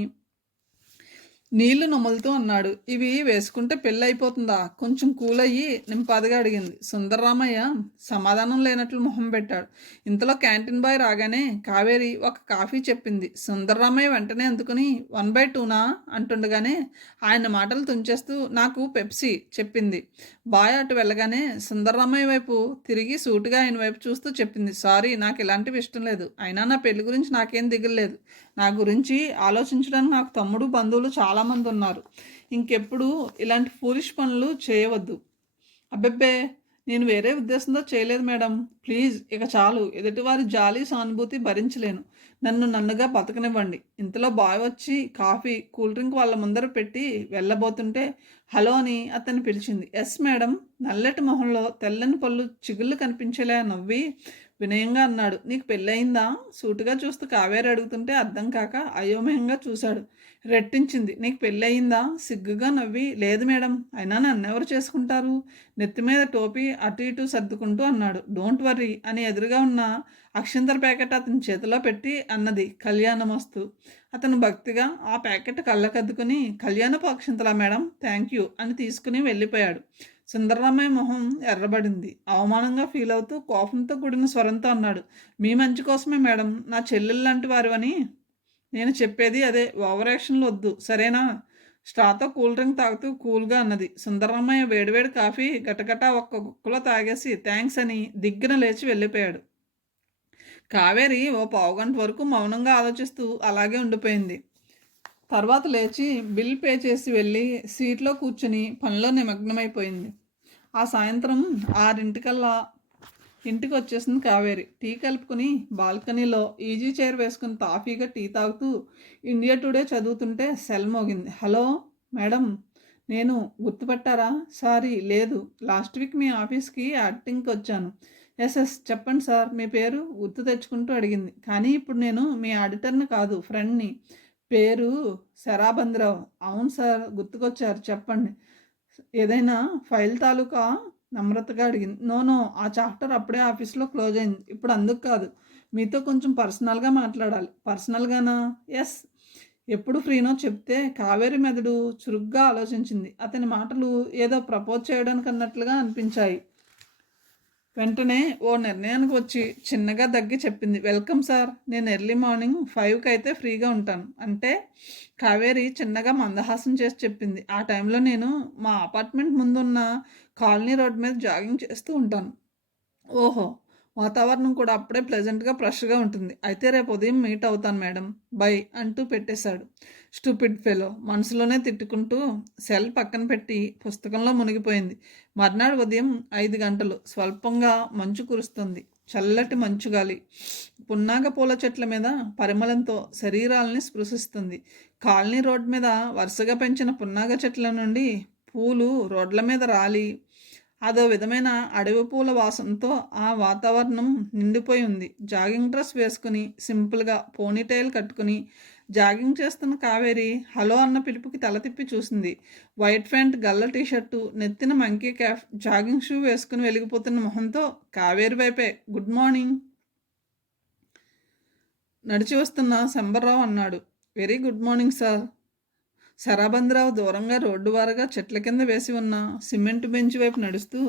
నీళ్లు నములుతూ అన్నాడు. ఇవి వేసుకుంటే పెళ్ళయిపోతుందా? కొంచెం కూలయ్యి నింపాదిగా అడిగింది. సుందర్రామయ్య సమాధానం లేనట్లు మొహం పెట్టాడు. ఇంతలో క్యాంటీన్ బాయ్ రాగానే కావేరి ఒక కాఫీ చెప్పింది. సుందర్రామయ్య వెంటనే అందుకుని 1/2నా అంటుండగానే ఆయన మాటలు తుంచేస్తూ నాకు పెప్సీ చెప్పింది. బాయ్ అటు వెళ్ళగానే సుందర్రామయ్య వైపు తిరిగి సూటిగా ఆయన వైపు చూస్తూ చెప్పింది. సారీ, నాకు ఇలాంటివి ఇష్టం లేదు. అయినా నా పెళ్లి గురించి నాకేం దిగులేదు. నా గురించి ఆలోచించడానికి నాకు తమ్ముడు బంధువులు చాలామంది ఉన్నారు. ఇంకెప్పుడు ఇలాంటి ఫూలిష్ పనులు చేయవద్దు. అబ్బెబ్బే, నేను వేరే ఉద్దేశంతో చేయలేదు మేడం. ప్లీజ్ ఇక చాలు. ఎదుటివారి జాలి సానుభూతి భరించలేను. నన్నుగా బతకనివ్వండి. ఇంతలో బాయ్ వచ్చి కాఫీ కూల్ డ్రింక్ వాళ్ళ ముందర పెట్టి వెళ్ళబోతుంటే హలో అని అతన్ని పిలిచింది. Yes madam. నల్లటి మొహంలో తెల్లని పళ్ళు చిగుళ్ళు కనిపించేలా నవ్వి వినయంగా అన్నాడు. నీకు పెళ్ళయిందా? సూటుగా చూస్తూ కావేరి అడుగుతుంటే అర్థం కాక అయోమయంగా చూశాడు. రెట్టించింది. నీకు పెళ్ళయిందా? సిగ్గుగా నవ్వి లేదు మేడం. అయినా నన్నెవరు చేసుకుంటారు? నెత్తి మీద టోపీ అటు ఇటు సర్దుకుంటూ అన్నాడు. డోంట్ వర్రీ అని ఎదురుగా ఉన్న అక్షింతల ప్యాకెట్ అతని చేతిలో పెట్టి అన్నది. కళ్యాణమస్తు. అతను భక్తిగా ఆ ప్యాకెట్ కళ్ళకద్దుకుని కళ్యాణపు అక్షింతలా మేడం, థ్యాంక్ యూ అని తీసుకుని వెళ్ళిపోయాడు. సుందరరామయ్య మొహం ఎర్రబడింది. అవమానంగా ఫీల్ అవుతూ కోపంతో కూడిన స్వరంతో అన్నాడు. మీ మంచి కోసమే మేడం, నా చెల్లెలు లాంటి వారివని నేను చెప్పేది అదే. ఓవర్ యాక్షన్లు వద్దు, సరేనా? స్ట్రాతో కూల్ డ్రింక్ తాగుతూ కూల్గా అన్నది. సుందరరామయ్య వేడివేడి కాఫీ గటగట ఒక్క గుక్కలో తాగేసి థ్యాంక్స్ అని దిగ్గున లేచి వెళ్ళిపోయాడు. కావేరి ఓ పావుగంట వరకు మౌనంగా ఆలోచిస్తూ అలాగే ఉండిపోయింది. తర్వాత లేచి బిల్ పే చేసి వెళ్ళి సీట్లో కూర్చుని పనిలో నిమగ్నమైపోయింది. ఆ సాయంత్రం 6 ఇంటికి వచ్చేసింది కావేరి. టీ కలుపుకుని బాల్కనీలో ఈజీ చైర్ వేసుకుని తాఫీగా టీ తాగుతూ ఇండియా టుడే చదువుతుంటే సెల్ మోగింది. హలో మేడం, నేను గుర్తుపట్టారా? సారీ లేదు, లాస్ట్ వీక్ మీ ఆఫీస్కి యాక్టింగ్కి వచ్చాను. ఎస్ చెప్పండి సార్, మీ పేరు? గుర్తు తెచ్చుకుంటూ అడిగింది. కానీ ఇప్పుడు నేను మీ ఆడిటర్ని కాదు, ఫ్రెండ్ని. పేరు శరాబంద్రావు. అవును సార్, గుర్తుకొచ్చారు, చెప్పండి. ఏదైనా ఫైల్ తాలూకా? నమ్రతగా అడిగింది. నో, ఆ చాప్టర్ అప్పుడే ఆఫీస్లో క్లోజ్ అయింది. ఇప్పుడు అందుకు కాదు, మీతో కొంచెం పర్సనల్గా మాట్లాడాలి. పర్సనల్గానా? ఎస్. ఎప్పుడు ఫ్రీనో చెప్తే. కావేరి మెదడు చురుగ్గా ఆలోచించింది. అతని మాటలు ఏదో ప్రపోజ్ చేయడానికి అన్నట్లుగా అనిపించాయి. వెంటనే ఓ నిర్ణయానికి వచ్చి చిన్నగా దగ్గి చెప్పింది. వెల్కమ్ సార్, నేను ఎర్లీ మార్నింగ్ 5కి అయితే ఫ్రీగా ఉంటాను. అంటే? కావేరి చిన్నగా మందహాసం చేసి చెప్పింది. ఆ టైంలో నేను మా అపార్ట్మెంట్ ముందున్న కాలనీ రోడ్ మీద జాగింగ్ చేస్తూ ఉంటాను. ఓహో, వాతావరణం కూడా అప్పుడే ప్లెజెంట్గా ఫ్రెష్గా ఉంటుంది. అయితే రేపు ఉదయం మీట్ అవుతాను మేడం, బై అంటూ పెట్టేశాడు. స్టూపిడ్ ఫెలో మనసులోనే తిట్టుకుంటూ సెల్ పక్కన పెట్టి పుస్తకంలో మునిగిపోయింది. మర్నాడు ఉదయం 5 గంటలు. స్వల్పంగా మంచు కురుస్తుంది. చల్లటి మంచుగాలి పున్నాగ పూల చెట్ల మీద పరిమళంతో శరీరాలని స్పృశిస్తుంది. కాలనీ రోడ్ మీద వరుసగా పెంచిన పున్నాగ చెట్ల నుండి పూలు రోడ్ల మీద రాలి అదో విధమైన అడవి పూల వాసనతో ఆ వాతావరణం నిండిపోయి ఉంది. జాగింగ్ డ్రెస్ వేసుకుని సింపుల్గా పోనీటైల్ కట్టుకుని జాగింగ్ చేస్తున్న కావేరి హలో అన్న పిలుపుకి తల తిప్పి చూసింది. వైట్ ప్యాంట్, గల్ల టీషర్టు, నెత్తిన మంకీ క్యాప్, జాగింగ్ షూ వేసుకుని వెలిగిపోతున్న మొహంతో కావేరి వైపే గుడ్ మార్నింగ్ నడిచి వస్తున్న శంబర్రావు అన్నాడు. Very good morning sir. Sharabandrao దూరంగా రోడ్డు వారగా చెట్ల కింద వేసి ఉన్న సిమెంట్ బెంచ్ వైపు నడుస్తూ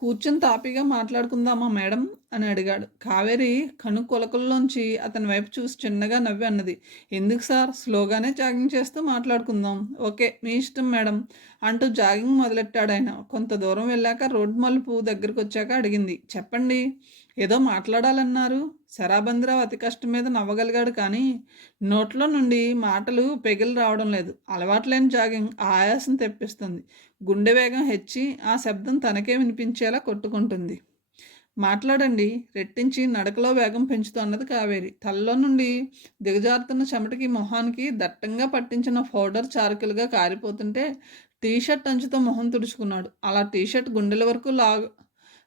కూర్చుని తాపీగా మాట్లాడుకుందామా మేడం అని అడిగాడు. కావేరి కొలకల్లోంచి అతని వైపు చూసి చిన్నగా నవ్వి అన్నది. ఎందుకు సార్, స్లోగానే జాగింగ్ చేస్తూ మాట్లాడుకుందాం. ఓకే, మీ ఇష్టం మేడం అంటూ జాగింగ్ మొదలెట్టాడు ఆయన. కొంత దూరం వెళ్ళాక రోడ్డు మలుపు దగ్గరకు వచ్చాక అడిగింది. చెప్పండి, ఏదో మాట్లాడాలన్నారు. శరాబంద్రావు అతి కష్టం మీద నవ్వగలిగాడు, కానీ నోట్లో నుండి మాటలు పెగిలి రావడం లేదు. అలవాట్లేని జాగింగ్ ఆయాసం తెప్పిస్తుంది. గుండె వేగం హెచ్చి ఆ శబ్దం తనకే వినిపించేలా కొట్టుకుంటుంది. మాట్లాడండి, రెట్టించి నడకలో వేగం పెంచుతున్నది కావేరి. తలలో నుండి దిగజారుతున్న చెమటకి మొహానికి దట్టంగా పట్టించిన పౌడర్ చారకులుగా కారిపోతుంటే టీషర్ట్ అంచుతో మొహం తుడుచుకున్నాడు. అలా టీషర్ట్ గుండెల వరకు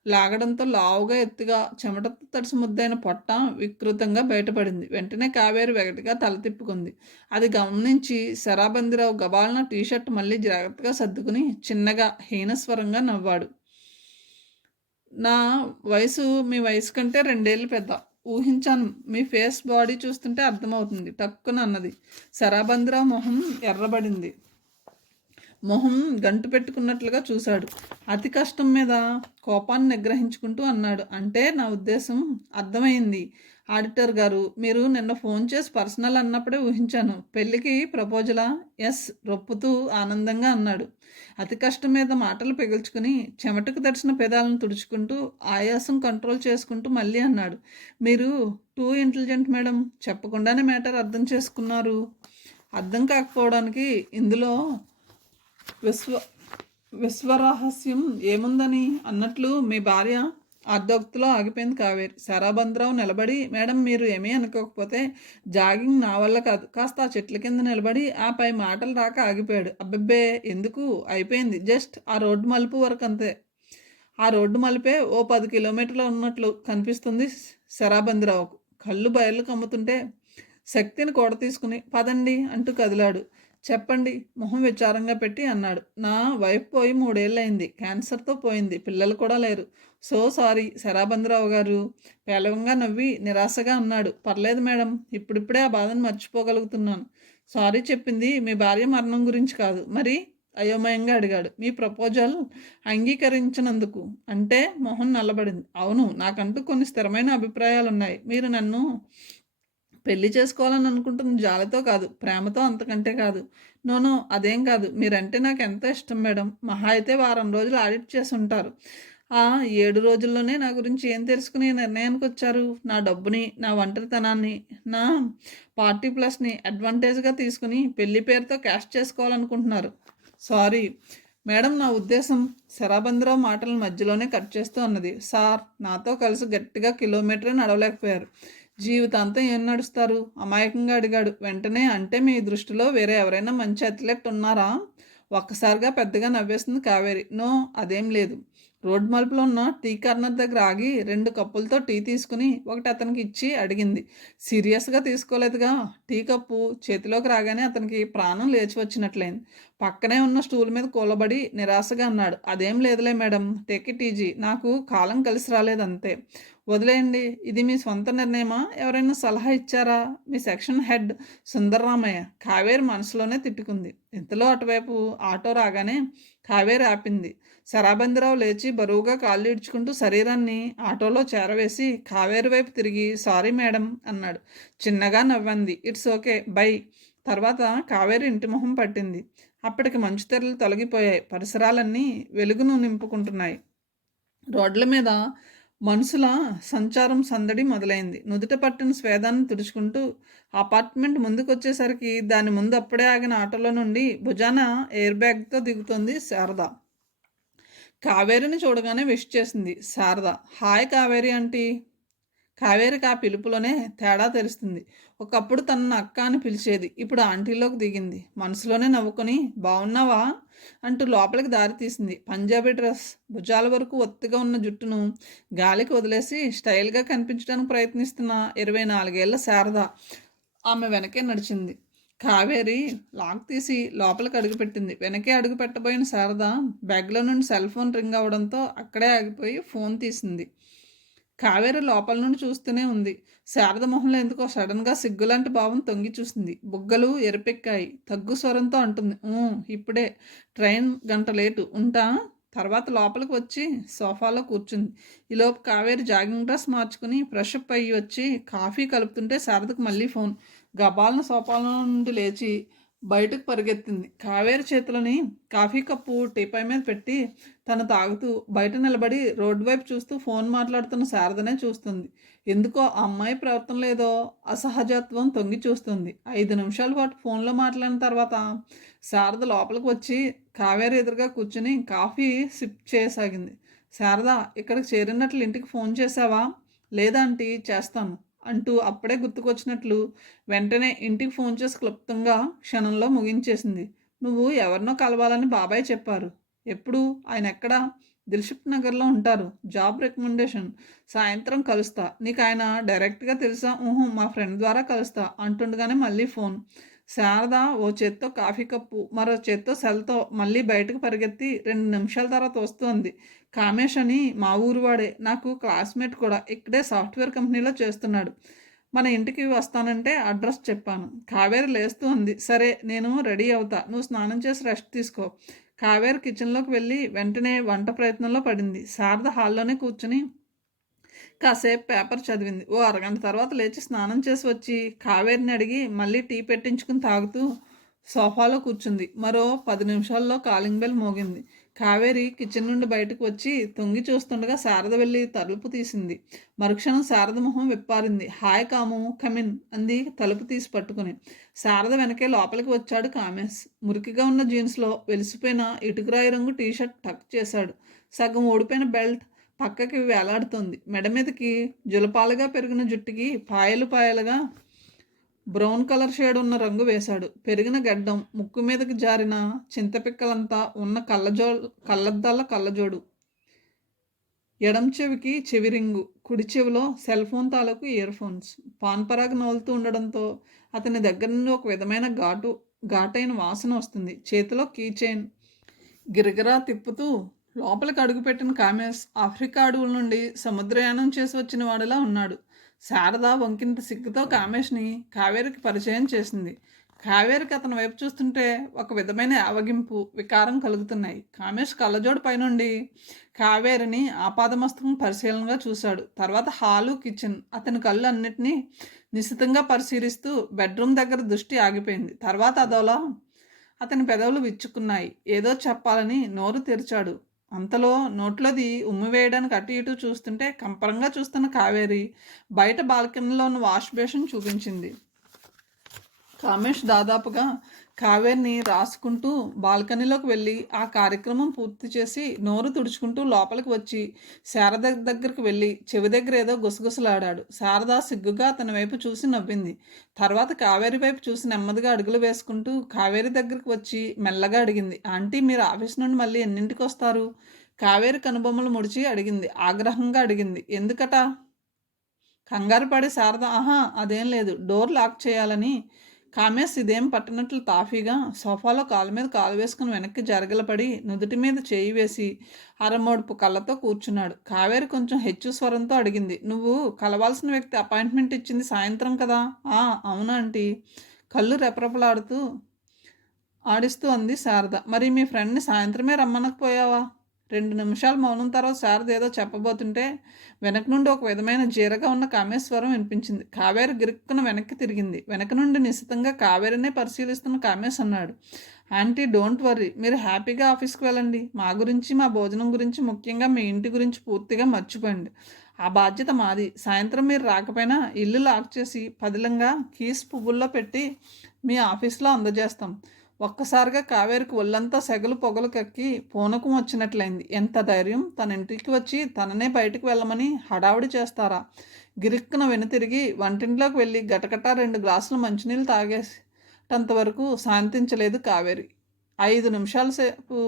లాగడంతో లావుగా ఎత్తుగా చెమటతో తడిసి ముద్దైన పొట్ట వికృతంగా బయటపడింది. వెంటనే కావేరి వెగటిగా తల తిప్పుకుంది. అది గమనించి శరాబందిరావు గబాలన టీషర్ట్ మళ్ళీ జాగ్రత్తగా సర్దుకుని చిన్నగా హీనస్వరంగా నవ్వాడు. నా వయసు మీ వయసు కంటే 2 ఏళ్ళు పెద్ద. ఊహించాను, మీ ఫేస్ బాడీ చూస్తుంటే అర్థమవుతుంది టక్కున అన్నది. శరాబందిరావు మొహం ఎర్రబడింది. మొహం గంటు పెట్టుకున్నట్లుగా చూశాడు. అతి కష్టం మీద కోపాన్ని నిగ్రహించుకుంటూ అన్నాడు, అంటే నా ఉద్దేశం అర్థమైంది ఆడిటర్ గారు. మీరు నిన్న ఫోన్ చేసి పర్సనల్ అన్నప్పుడే ఊహించాను. పెళ్ళికి ప్రపోజలా? ఎస్, రొప్పుతూ ఆనందంగా అన్నాడు. అతి కష్టం మీద మాటలు పిగుల్చుకుని చెమటకు తడిసిన పెదాలను తుడుచుకుంటూ ఆయాసం కంట్రోల్ చేసుకుంటూ మళ్ళీ అన్నాడు, మీరు టూ ఇంటెలిజెంట్ మేడం. చెప్పకుండానే మ్యాటర్ అర్థం చేసుకున్నారు. అర్థం కాకపోవడానికి ఇందులో విశ్వ విశ్వరహస్యం ఏముందని అన్నట్లు మీ భార్య అర్ధోక్తిలో ఆగిపోయింది కావేరి. శరాబంధరావు నిలబడి, మేడం మీరు ఏమీ అనుకోకపోతే జాగింగ్ నా వల్ల కాదు. కాస్త ఆ చెట్ల కింద నిలబడి ఆ పై మాటలు రాక ఆగిపోయాడు. అబ్బబ్బే ఎందుకు, అయిపోయింది. జస్ట్ ఆ రోడ్డు మలుపు వరకు అంతే. ఆ రోడ్డు మలిపే ఓ 10 కిలోమీటర్లు ఉన్నట్లు కనిపిస్తుంది శరాబంధరావుకు. కళ్ళు బయర్లు కమ్ముతుంటే శక్తిని కూడ తీసుకుని పదండి అంటూ కదిలాడు. చెప్పండి, మొహం విచారంగా పెట్టి అన్నాడు. నా వైఫ్ పోయి 3 ఏళ్ళయింది. క్యాన్సర్తో పోయింది. పిల్లలు కూడా లేరు. సో సారీ శరాబంధరావు గారు. పేలవంగా నవ్వి నిరాశగా అన్నాడు. పర్లేదు మేడం, ఇప్పుడిప్పుడే ఆ బాధను మర్చిపోగలుగుతున్నాను. సారీ చెప్పింది మీ భార్య మరణం గురించి కాదు మరి? అయోమయంగా అడిగాడు. మీ ప్రపోజల్ అంగీకరించినందుకు. అంటే మొహం నల్లబడింది. అవును, నాకంటూ కొన్ని స్థిరమైన అభిప్రాయాలున్నాయి. మీరు నన్ను పెళ్లి చేసుకోవాలని అనుకుంటుంది జాలితో కాదు, ప్రేమతో, అంతకంటే కాదు. నోనో, అదేం కాదు. మీరంటే నాకు ఎంతో ఇష్టం మేడం. మహా అయితే వారం రోజులు ఆడిట్ చేసి ఉంటారు. ఆ 7 రోజుల్లోనే నా గురించి ఏం తెలుసుకుని నిర్ణయానికి వచ్చారు? నా డబ్బుని, నా ఒంటరితనాన్ని, నా 40+ని అడ్వాంటేజ్గా తీసుకుని పెళ్లి పేరుతో క్యాష్ చేసుకోవాలనుకుంటున్నారు. సారీ మేడం, నా ఉద్దేశం. శరాబంధరావు మాటల మధ్యలోనే కట్ చేస్తూ అన్నది. సార్, నాతో కలిసి గట్టిగా కిలోమీటరే నడవలేకపోయారు. జీవితాంతం ఏం నడుస్తారు? అమాయకంగా అడిగాడు. వెంటనే, అంటే మీ దృష్టిలో వేరే ఎవరైనా మంచి అథ్లెట్ ఉన్నారా? ఒక్కసారిగా పెద్దగా నవ్వేస్తుంది కావేరి. నో, అదేం లేదు. రోడ్ మలుపులో ఉన్న టీ కార్నర్ దగ్గర ఆగి 2 కప్పులతో టీ తీసుకుని ఒకటి అతనికి ఇచ్చి అడిగింది. సీరియస్గా తీసుకోలేదుగా. టీ కప్పు చేతిలోకి రాగానే అతనికి ప్రాణం లేచి వచ్చినట్లయింది. పక్కనే ఉన్న స్టూల్ మీద కూలబడి నిరాశగా అన్నాడు, అదేం లేదులే మేడం, టేక్ ఇట్ ఈజీ. నాకు కాలం కలిసి రాలేదంతే. వదిలేయండి. ఇది మీ సొంత నిర్ణయమా? ఎవరైనా సలహా ఇచ్చారా? మీ సెక్షన్ హెడ్ సుందర్రామయ్య. కావేరి మనసులోనే తిట్టుకుంది. ఇంతలో అటువైపు ఆటో రాగానే కావేరి ఆపింది. శరాబంధరావు లేచి బరువుగా కాళ్ళు ఈడ్చుకుంటూ శరీరాన్ని ఆటోలో చేరవేసి కావేరి వైపు తిరిగి సారీ మేడం అన్నాడు. చిన్నగా నవ్వంది. It's okay, by. తర్వాత కావేరి ఇంటి మొహం పట్టింది. అప్పటికి మంచు తెరలు తొలగిపోయాయి. పరిసరాలన్నీ వెలుగును నింపుకుంటున్నాయి. రోడ్ల మీద మనుషుల సంచారం సందడి మొదలైంది. నుదుట పట్టిన స్వేదాన్ని తుడుచుకుంటూ అపార్ట్మెంట్ ముందుకొచ్చేసరికి దాని ముందు అప్పుడే ఆగిన ఆటోలో నుండి భుజాన ఎయిర్ బ్యాగ్తో దిగుతోంది శారద. కావేరిని చూడగానే విష్ చేసింది శారద. Hi Kaveri aunty. కావేరికి ఆ పిలుపులోనే తేడా తెలుస్తుంది. ఒకప్పుడు తనను అక్క అని పిలిచేది. ఇప్పుడు ఆంటీలోకి దిగింది. మనసులోనే నవ్వుకొని బాగున్నావా అంటూ లోపలికి దారి తీసింది. పంజాబీ డ్రెస్, భుజాల వరకు ఒత్తిగా ఉన్న జుట్టును గాలికి వదిలేసి స్టైల్గా కనిపించడానికి ప్రయత్నిస్తున్న 24 ఏళ్ల శారద ఆమె వెనకే నడిచింది. కావేరి లాక్ తీసి లోపలికి అడుగుపెట్టింది. వెనకే అడుగు పెట్టబోయిన శారద బ్యాగ్లో నుండి సెల్ ఫోన్ రింగ్ అవడంతో అక్కడే ఆగిపోయి ఫోన్ తీసింది. కావేరి లోపల నుండి చూస్తూనే ఉంది. శారద మొహంలో ఎందుకో సడన్గా సిగ్గులాంటి భావం తొంగి చూసింది. బుగ్గలు ఎరుపెక్కాయి. తగ్గు స్వరంతో అంటుంది, ఇప్పుడే. ట్రైన్ గంట లేటు, ఉంటా. తర్వాత లోపలికి వచ్చి సోఫాలో కూర్చుంది. ఈలోపు కావేరి జాగింగ్ డ్రెస్ మార్చుకుని ఫ్రెష్ అప్ అయ్యి వచ్చి కాఫీ కలుపుతుంటే శారదకు మళ్ళీ ఫోన్. గబాలను సోఫాలో నుండి లేచి బయటకు పరిగెత్తింది. కావేరి చేతులని కాఫీ కప్పు టీపై మీద పెట్టి తను తాగుతూ బయట నిలబడి రోడ్డు వైపు చూస్తూ ఫోన్ మాట్లాడుతున్న శారదనే చూస్తుంది. ఎందుకో ఆ అమ్మాయి ప్రవర్తనలో ఏదో అసహజత్వం తొంగి చూస్తుంది. 5 నిమిషాల పాటు ఫోన్లో మాట్లాడిన తర్వాత శారద లోపలికి వచ్చి కావేరి ఎదురుగా కూర్చుని కాఫీ సిప్ చేయసాగింది. శారద, ఇక్కడికి చేరినట్లు ఇంటికి ఫోన్ చేసావా? లేదంటీ, చేస్తాను అంటూ అప్పుడే గుర్తుకొచ్చినట్లు వెంటనే ఇంటికి ఫోన్ చేసి క్లుప్తంగా క్షణంలో ముగించేసింది. నువ్వు ఎవరినో కలవాలని బాబాయ్ చెప్పారు. ఎప్పుడు? ఆయన ఎక్కడా? దిల్షుక్ నగర్లో ఉంటారు. Job recommendation. సాయంత్రం కలుస్తా. నీకు ఆయన డైరెక్ట్గా తెలుసా? మా ఫ్రెండ్ ద్వారా కలుస్తా అంటుండగానే మళ్ళీ ఫోన్. శారద ఓ చేత్తో కాఫీ కప్పు, మరో చేత్తో సెల్తో మళ్ళీ బయటకు పరిగెత్తి 2 నిమిషాల తర్వాత వస్తోంది. కామేష్ అని మా ఊరు వాడే, నాకు క్లాస్మేట్ కూడా. ఇక్కడే సాఫ్ట్వేర్ కంపెనీలో చేస్తున్నాడు. మన ఇంటికి వస్తానంటే అడ్రస్ చెప్పాను. కావేరి లేస్తూ అంది. సరే నేను రెడీ అవుతా. నువ్వు స్నానం చేసి రెస్ట్ తీసుకో. కావేరి కిచెన్లోకి వెళ్ళి వెంటనే వంట ప్రయత్నంలో పడింది. శారద హాల్లోనే కూర్చుని కాసేపు పేపర్ చదివింది. ఓ అరగంట తర్వాత లేచి స్నానం చేసి వచ్చి కావేరిని అడిగి మళ్ళీ టీ పెట్టించుకుని తాగుతూ సోఫాలో కూర్చుంది. మరో 10 నిమిషాల్లో కాలింగ్ బెల్ మోగింది. కావేరి కిచెన్ నుండి బయటకు వచ్చి తొంగి చూస్తుండగా శారద వెళ్ళి తలుపు తీసింది. మరుక్షణం శారద మొహం విప్పారింది. హాయ్ కాము, కమిన్ అంది తలుపు తీసి పట్టుకుని. శారద వెనకే లోపలికి వచ్చాడు కామేశ్. మురికిగా ఉన్న జీన్స్లో వెలిసిపోయిన ఇటుకురాయి రంగు టీషర్ట్ టక్ చేశాడు. సగం ఓడిపోయిన బెల్ట్ పక్కకి వేలాడుతోంది. మెడ మీదకి జులపాలుగా పెరిగిన జుట్టుకి పాయలు పాయలుగా బ్రౌన్ కలర్ షేడ్ ఉన్న రంగు వేశాడు. పెరిగిన గడ్డం, ముక్కు మీదకి జారిన చింతపిక్కలంతా ఉన్న కళ్ళద్దాల కళ్ళజోడు, ఎడం చెవికి చెవి రింగు, కుడి చెవిలో సెల్ ఫోన్ తాలూకు ఇయర్ ఫోన్స్. పాన్పరాగ్ నోలుతూ ఉండడంతో అతని దగ్గర నుండి ఒక విధమైన ఘాటైన వాసన వస్తుంది. చేతిలో కీ చైన్ గిరగిరా తిప్పుతూ లోపలికి అడుగుపెట్టిన కామేశ్ ఆఫ్రికా అడవుల నుండి సముద్రయానం చేసి వచ్చిన వాడిలా ఉన్నాడు. శారద వంకింత సిగ్గుతో కామేష్ని కావేరికి పరిచయం చేసింది. కావేరికి అతని వైపు చూస్తుంటే ఒక విధమైన ఆవగింపు, వికారం కలుగుతున్నాయి. కామేష్ కళ్ళజోడు పైనుండి కావేరిని ఆపాదమస్తకం పరిశీలనగా చూశాడు. తర్వాత హాలు, కిచెన్, అతని కళ్ళు అన్నిటినీ నిశితంగా పరిశీలిస్తూ బెడ్రూమ్ దగ్గర దృష్టి ఆగిపోయింది. తర్వాత అదోలా అతని పెదవులు విచ్చుకున్నాయి. ఏదో చెప్పాలని నోరు తెరిచాడు. అంతలో నోట్లోది ఉమ్మి వేయడానికి అటు ఇటు చూస్తుంటే కంపరంగా చూస్తున్న కావేరి బయట బాల్కనీలో ఉన్న వాష్ బేసిన్ చూపించింది. కామేష్ దాదాపుగా కావేరిని రాసుకుంటూ బాల్కనీలోకి వెళ్ళి ఆ కార్యక్రమం పూర్తి చేసి నోరు తుడుచుకుంటూ లోపలికి వచ్చి శారద దగ్గరికి వెళ్ళి చెవి దగ్గర ఏదో గుసగుసలాడాడు. శారద సిగ్గుగా అతని వైపు చూసి నవ్వింది. తర్వాత కావేరి వైపు చూసి నెమ్మదిగా అడుగులు వేసుకుంటూ కావేరి దగ్గరికి వచ్చి మెల్లగా అడిగింది, ఆంటీ మీరు ఆఫీస్ నుండి మళ్ళీ ఎన్నింటికి వస్తారు? కావేరి కనుబొమ్మలు ముడిచి అడిగింది. ఆగ్రహంగా అడిగింది. ఎందుకట? కంగారు పడి శారద అదేం లేదు, డోర్ లాక్ చేయాలని. కామేశ్ ఇదేం పట్టినట్లు తాఫీగా సోఫాలో కాలు మీద కాలు వేసుకుని వెనక్కి జరగలపడి నుదుటి మీద చేయి వేసి అరమోడుపు కళ్ళతో కూర్చున్నాడు. కావేరి కొంచెం హెచ్చు స్వరంతో అడిగింది, నువ్వు కలవాల్సిన వ్యక్తి అపాయింట్మెంట్ ఇచ్చింది సాయంత్రం కదా? అవునా ఆంటీ, కళ్ళు రెపరెపలాడుతూ ఆడిస్తూ అంది శారద. మరి మీ ఫ్రెండ్ని సాయంత్రమే రమ్మనకపోయావా? 2 నిమిషాలు మౌనం తర్వాత శారద ఏదో చెప్పబోతుంటే వెనక నుండి ఒక విధమైన జీరగా ఉన్న కామేశ్వరం వినిపించింది. కావేరి గిరుక్కున వెనక్కి తిరిగింది. వెనక నుండి నిశితంగా కావేరినే పరిశీలిస్తున్న కామేశ్ అన్నాడు, ఆంటీ డోంట్ వర్రీ, మీరు హ్యాపీగా ఆఫీస్కి వెళ్ళండి. మా గురించి, మా భోజనం గురించి, ముఖ్యంగా మీ ఇంటి గురించి పూర్తిగా మర్చిపోండి. ఆ బాధ్యత మాది. సాయంత్రం మీరు రాకపోయినా ఇల్లు లాక్ చేసి పదిలంగా కీస్ పువ్వుల్లో పెట్టి మీ ఆఫీస్లో అందజేస్తాం. ఒక్కసారిగా కావేరికి ఒళ్ళంతా సెగలు పొగలు కక్కి పూనకం వచ్చినట్లయింది. ఎంత ధైర్యం! తన ఇంటికి వచ్చి తననే బయటకు వెళ్ళమని హడావుడి చేస్తారా? గిరిక్కున వెనుతిరిగి వంటింట్లోకి వెళ్ళి గటగటా 2 గ్లాసులు మంచినీళ్ళు తాగేటంతవరకు శాంతించలేదు కావేరి. 5 నిమిషాల సేపు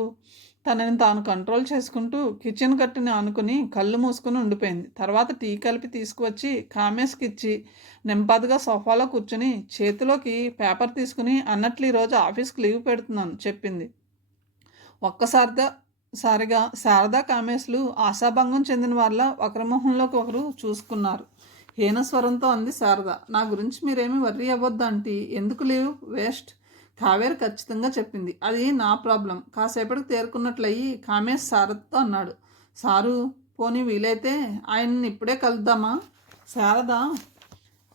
తనని తాను కంట్రోల్ చేసుకుంటూ కిచెన్ కట్టుని ఆనుకుని కళ్ళు మూసుకుని ఉండిపోయింది. తర్వాత టీ కలిపి తీసుకువచ్చి కామేష్కి ఇచ్చి నెంపాదుగా సోఫాలో కూర్చుని చేతిలోకి పేపర్ తీసుకుని అన్నట్లు ఈరోజు ఆఫీస్కి లీవ్ పెడుతున్నాను చెప్పింది. ఒక్కసారిగా శారదా కామేష్లు ఆశాభంగం చెందిన వాళ్ళ ఒకరి మొహంలోకి ఒకరు చూసుకున్నారు. హీనస్వరంతో అంది శారద, నా గురించి మీరేమీ వర్రీ అవ్వద్దు ఆంటీ. ఎందుకు లీవ్ వేస్ట్? కావేరి ఖచ్చితంగా చెప్పింది. అది నా ప్రాబ్లం. కాసేపటికి తేరుకున్నట్లయి కామేశ్ శారదతో అన్నాడు, సారు పోనీ వీలైతే ఆయన్ని ఇప్పుడే కలుద్దామా? శారద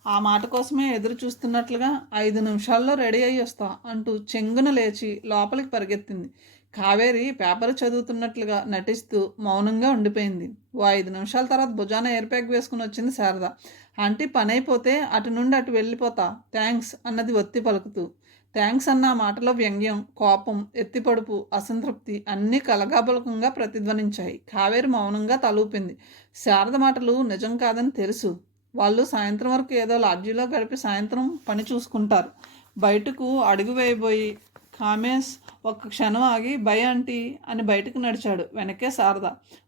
ఆ మాట కోసమే ఎదురు చూస్తున్నట్లుగా 5 నిమిషాల్లో రెడీ అయ్యి వస్తా అంటూ చెంగున లేచి లోపలికి పరిగెత్తింది. కావేరి పేపర్ చదువుతున్నట్లుగా నటిస్తూ మౌనంగా ఉండిపోయింది. ఓ 5 నిమిషాల తర్వాత భుజాన ఎయిర్ ప్యాక్ వేసుకుని వచ్చింది శారద. ఆంటీ పని అయిపోతే అటు నుండి అటు వెళ్ళిపోతా, థ్యాంక్స్ అన్నది ఒత్తి పలుకుతూ. థ్యాంక్స్ అన్న మాటలో వ్యంగ్యం, కోపం, ఎత్తిపడుపు, అసంతృప్తి అన్నీ కలగాబలకంగా ప్రతిధ్వనించాయి. కావేరి మౌనంగా తలూపింది. శారద మాటలు నిజం కాదని తెలుసు. వాళ్ళు సాయంత్రం వరకు ఏదో లాడ్జీలో గడిపి సాయంత్రం పని చూసుకుంటారు. బయటకు అడుగు వేయబోయి కామేశ్ ఒక్క క్షణం ఆగి బై ఆంటీ అని బయటకు నడిచాడు. వెనకే శారద.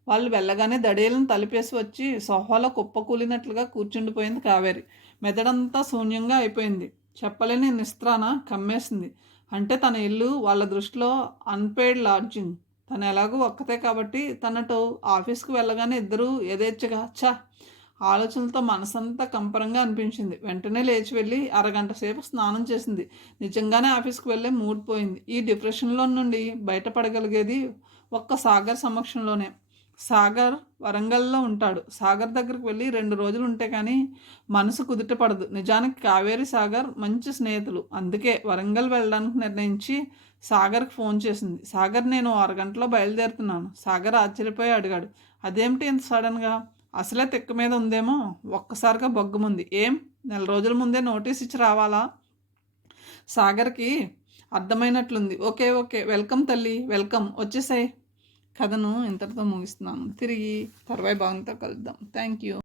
వాళ్ళు వెళ్ళగానే దడేలను తలిపేసి వచ్చి సోఫాలో కుప్పకూలినట్లుగా కూర్చుండిపోయింది కావేరి. మెదడంతా శూన్యంగా అయిపోయింది. చెప్పలేని నిస్త్రాన కమ్మేసింది. అంటే తన ఇల్లు వాళ్ళ దృష్టిలో అన్పెయిడ్ లాడ్జింగ్. తను ఎలాగూ ఒక్కతే కాబట్టి తనతో ఆఫీస్కి వెళ్ళగానే ఇద్దరూ యథేచ్ఛగా ఆలోచనలతో మనసంతా కంపరంగా అనిపించింది. వెంటనే లేచి వెళ్ళి అరగంట సేపు స్నానం చేసింది. నిజంగానే ఆఫీస్‌కి వెళ్ళే మూడ్ పోయింది. ఈ డిప్రెషన్‌లో నుండి బయటపడగలిగేది ఒక్క సాగర్ సమక్షంలోనే. సాగర్ వరంగల్‌లో ఉంటాడు. సాగర్ దగ్గరికి వెళ్ళి 2 రోజులు ఉంటే కానీ మనసు కుదుట పడదు. నిజానికి కావేరి, సాగర్ మంచి స్నేహితులు. అందుకే వరంగల్ వెళ్ళడానికి నిర్ణయించి సాగర్‌కి ఫోన్ చేసింది. సాగర్, నేను అరగంటలో బయలుదేరుతున్నాను. సాగర్ ఆశ్చర్యపోయి అడిగాడు, అదేమిటి ఇంత సడన్‌గా? అసలే తిక్క మీద ఉందేమో. ఒక్కసారిగా బగ్గుమంది. ఏం, నెల రోజుల ముందే నోటీస్ ఇచ్చి రావాలా? సాగర్‌కి అర్థమైనట్లుంది. ఓకే ఓకే, వెల్కమ్ తల్లి, వెల్కమ్, వచ్చేసాయి. కథను ఇంతటితో ముగిస్తున్నాను. తిరిగి తర్వాయి భాగంతో కలుద్దాం. Thank you.